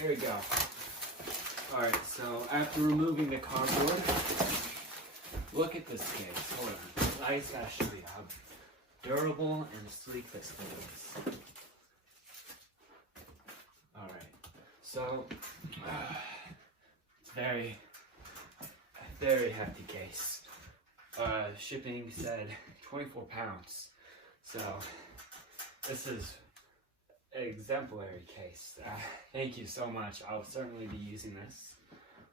There we go. Alright, so after removing the cardboard, look at this case. Hold on. I just gotta show you how durable and sleek this thing is. Alright, so very, very hefty case. Shipping said 24 pounds. So this is an exemplary case. Thank you so much. I'll certainly be using this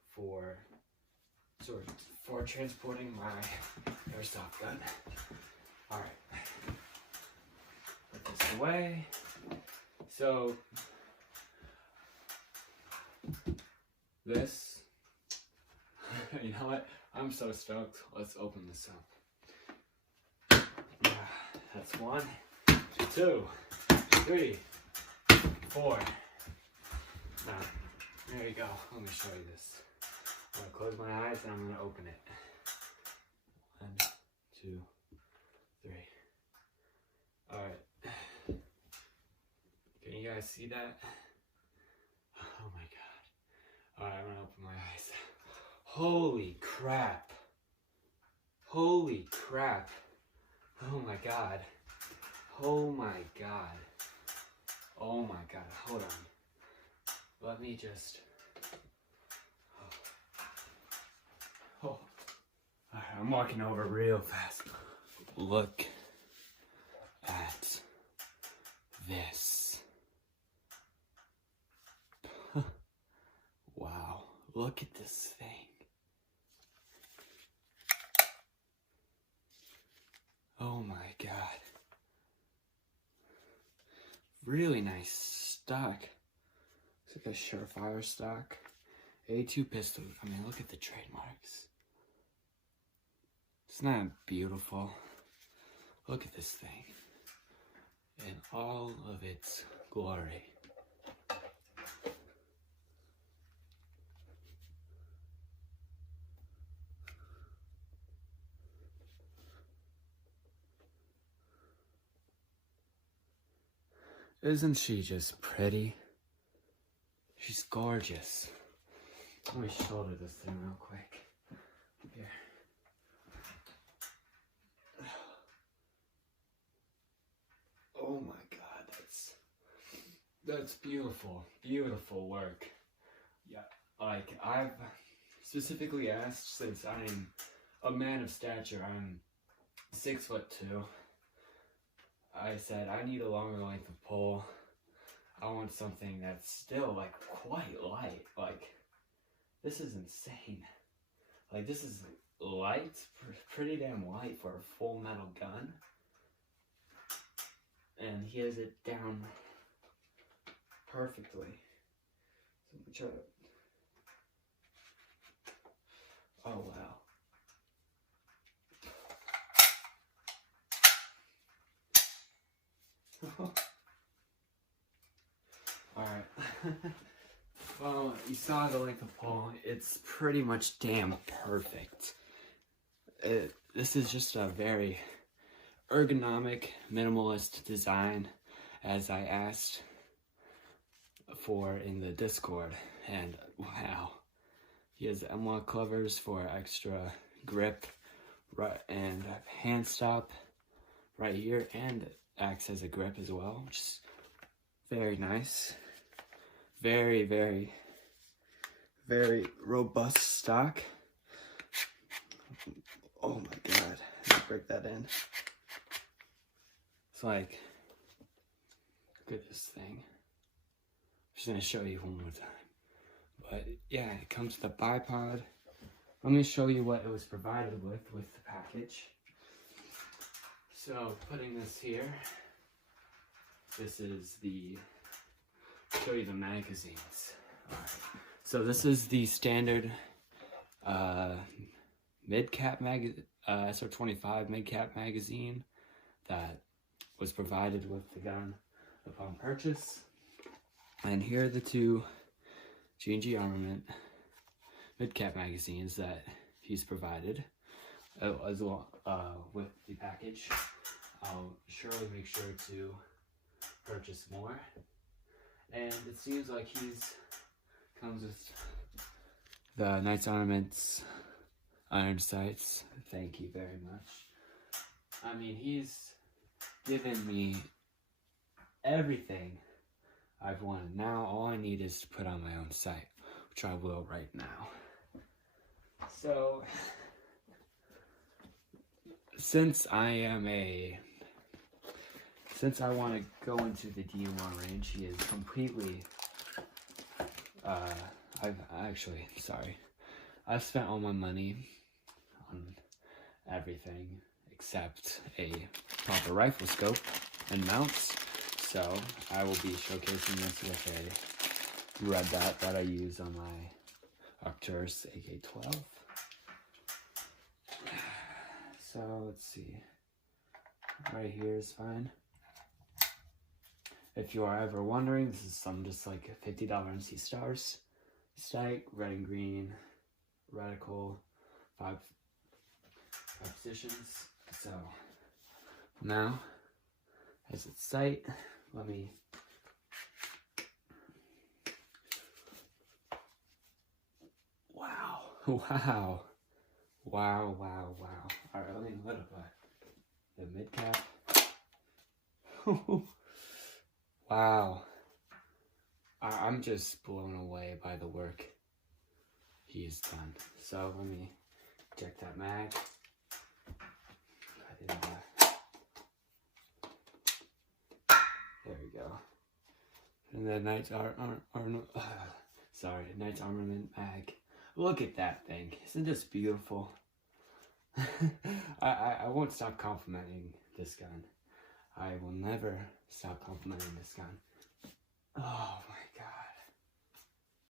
for transporting my airsoft gun. All right, put this away. So this, you know what? I'm so stoked. Let's open this up. That's 1, 2, 3, 4. Now, there you go. Let me show you this. I'm gonna close my eyes and I'm gonna open it. 1, 2, 3. All right. Can you guys see that? Oh my God. All right, I'm gonna open my eyes. Holy crap. Holy crap. Oh my God. Oh my God. Oh my God. Hold on. Let me just. Oh. All right, I'm walking over real fast. Look at this. Wow. Look at this thing. Oh my God. Really nice stock. It's like a Surefire stock. A2 pistol. I mean, look at the trademarks. Isn't that beautiful? Look at this thing in all of its glory. Isn't she just pretty? She's gorgeous. Let me shoulder this thing real quick. Here. Oh my God, that's beautiful. Beautiful work. Yeah, like I've specifically asked, since I'm a man of stature, I'm 6'2". I said, I need a longer length of pole. I want something that's still like quite light. Like, this is insane. Like, this is light, pretty damn light for a full metal gun. And he has it down perfectly. So let me try to. Oh wow. Alright. Well, you saw the length of pole. It's pretty much damn perfect. This is just a very ergonomic, minimalist design, as I asked for in the Discord. And wow. He has M-lock covers for extra grip, right, and hand stop right here, and acts as a grip as well, which is very nice. Very, very, very robust stock. Oh my God, let me break that in. It's like, look at this thing. I'm just gonna show you one more time. But yeah, it comes with a bipod. Let me show you what it was provided with the package. So putting this here, this is the, show you the magazines. All right. So this is the standard mid-cap SR25 mid-cap magazine that was provided with the gun upon purchase. And here are the two G&G Armament mid-cap magazines that he's provided, as well with the package. I'll surely make sure to purchase more. And it seems like he's Comes with the Knights Armaments iron sights. Thank you very much. I mean, he's given me everything I've wanted. Now all I need is to put on my own sight, which I will right now. So, since I want to go into the DMR range, he is completely, I've spent all my money on everything except a proper rifle scope and mounts. So I will be showcasing this with a red dot that I use on my Arcturus AK-12. So let's see, right here is fine. If you are ever wondering, this is some just like a $50 MC Stars sight, red and green, reticle, five positions. So now, as its sight, let me wow. All right, let me put up the mid cap. Wow. I'm just blown away by the work he's done. So let me check that mag. There we go. And the Knights Knights Armament mag. Look at that thing. Isn't this beautiful? I won't stop complimenting this gun. I will never stop complimenting this gun. Oh